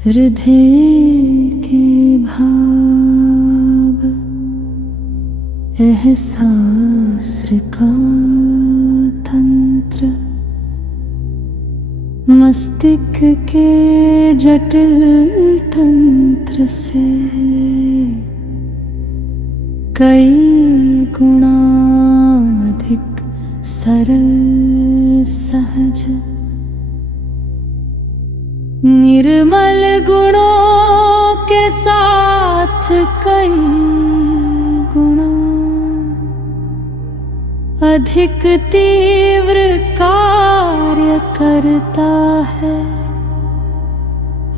हृदय के भाव एहसास का तंत्र, मस्तिष्क के जटिल तंत्र से कई गुना अधिक सरल सहज, निर्मल गुणों के साथ कई गुणा अधिक तीव्र कार्य करता है।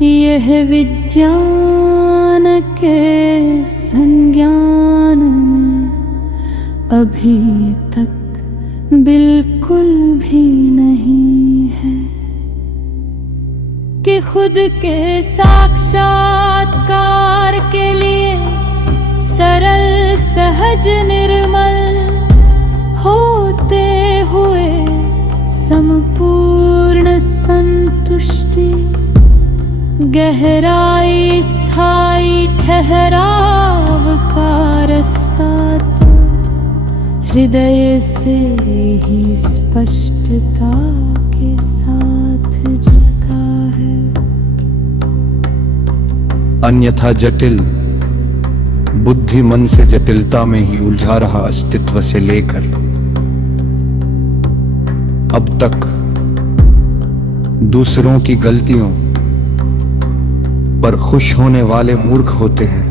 यह विज्ञान के संज्ञान में अभी तक बिल्कुल भी नहीं है कि खुद के साक्षात्कार के लिए सरल सहज निर्मल होते हुए संपूर्ण संतुष्टि, गहराई स्थायी ठहराव का रास्ता तो हृदय से ही स्पष्टता के साथ जगा है। अन्यथा जटिल बुद्धि मन से जटिलता में ही उलझा रहा अस्तित्व से लेकर अब तक दूसरों की गलतियों पर खुश होने वाले मूर्ख होते हैं,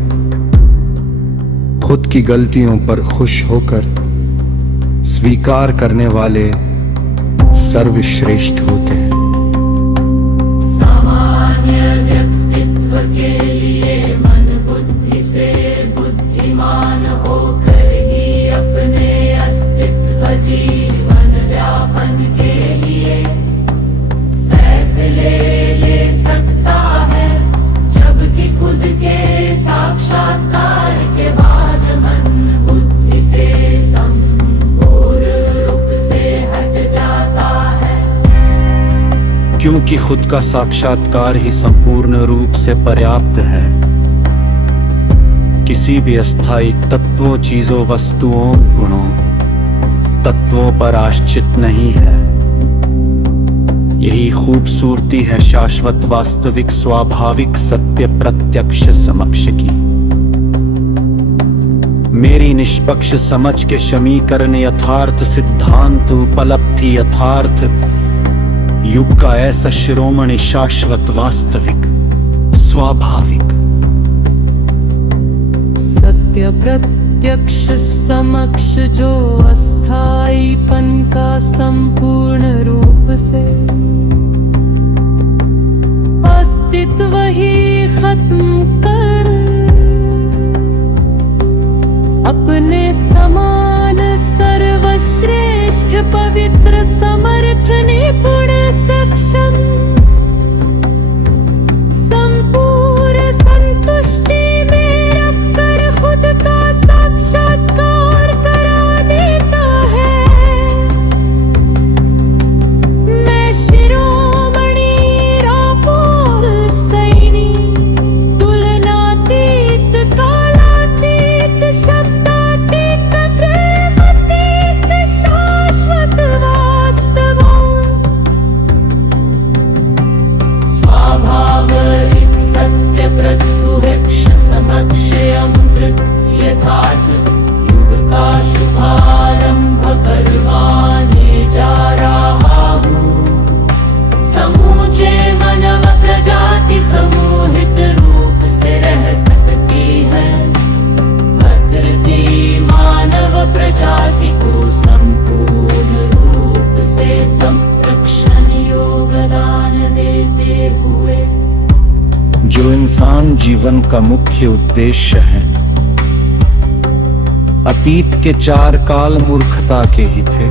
खुद की गलतियों पर खुश होकर स्वीकार करने वाले सर्वश्रेष्ठ होते हैं। सामान्य व्यक्तित्व के लिए मन बुद्धि से बुद्धिमान होकर ही अपने अस्तित्व जीवन व्यापन के लिए फैसले ले सकता है, जबकि खुद के साक्षात्कार के बाद मन बुद्धि से संपूर्ण रूप से हट जाता है। क्योंकि खुद का साक्षात्कार ही संपूर्ण रूप से पर्याप्त है, किसी भी अस्थायी तत्वों, चीजों, वस्तुओं, गुणों, तत्वों पर आश्रित नहीं है। यही खूबसूरती है शाश्वत वास्तविक स्वाभाविक सत्य प्रत्यक्ष समक्ष की। मेरी निष्पक्ष समझ के समीकरण यथार्थ सिद्धांत उपलब्धि यथार्थ युग का ऐसा शिरोमणि शाश्वत वास्तविक स्वाभाविक सत्य प्रत्यक्ष समक्ष जो अस्थायीपन का संपूर्ण रूप से अस्तित्व ही खत्म कर अपने समान सर्वश्रेष्ठ पवित्र समर्थ निपुण सक्षम संपूर्ण संतुष्टि में रखकर खुद का साक्षात्कार करा देता है। मैं शिरोमणि रापोल सैनी, तुलनातीत कालातीत शब्दातीत प्रेमातीत शाश्वत वास्तवों स्वाभाविक सत्य प्रत्युहेक्ष समक्ष अमृत यथार्थ युग का शुभारंभ करवाने जा रहा हूँ। समूचे मानव प्रजाति समूहित रूप से रह सकती है। प्रकृति मानव प्रजाति को संपूर्ण रूप से संरक्षण योगदान देते हुए जो इंसान जीवन का मुख्य उद्देश्य है, अतीत के 4 काल मूर्खता के ही थे,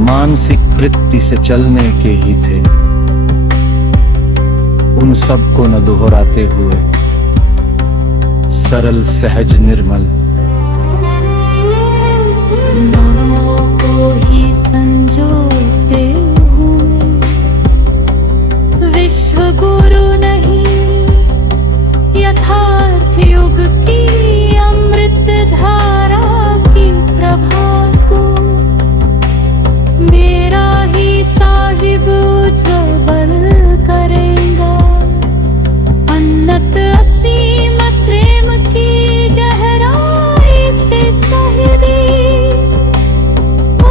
मानसिक वृत्ति से चलने के ही थे, उन सब को न दोहराते हुए सरल सहज निर्मल दोनों को ही संजोते हुए विश्व गुरु नहीं, यथार्थ युग की अमृत धारा की प्रभा को मेरा ही साहिब उज्जवल करेगा। अन्नत असीम प्रेम की गहराई से सहरी,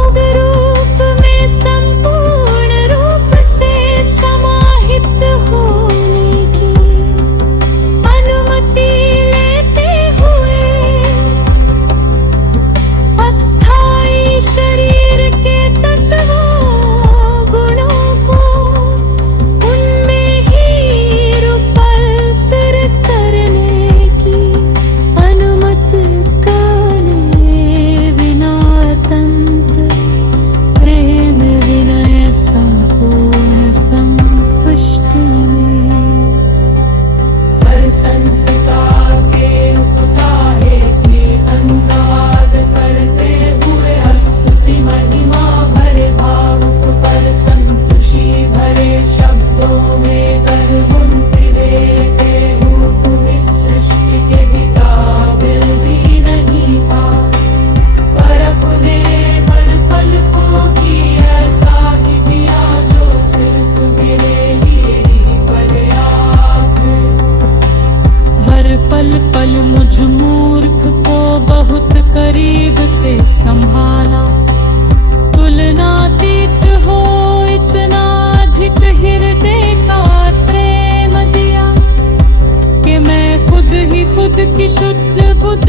उग रूप में संपूर्ण रूप से समाहित होने की अनुमति लेते हुए, अस्थाई शरीर के तत्वों गुणों को उनमें ही रूपांतर करने की अनुमति करने बिना अत्यंत प्रेम विनय संपूर्ण संपुष्टि में। हर संस्कार के उपकाहे की धन्यवाद करते हुए, स्तुति महिमा भरे भावुक पर संतुषि भरे शब्दों में गणगुंती देते हूँ। इस सृष्टि के भी काबिल भी नहीं था, पर अपने हर पल को भी ऐसा ही दिया जो सिर्फ मेरे लिए ही पर्याप्त है। हर पल पल मुझ मूर्ख को बहुत करीब से संभाला, तुलनातीत हो इतना अधिक हृदय का प्रेम दिया कि मैं खुद ही खुद की शुद्ध बुद्ध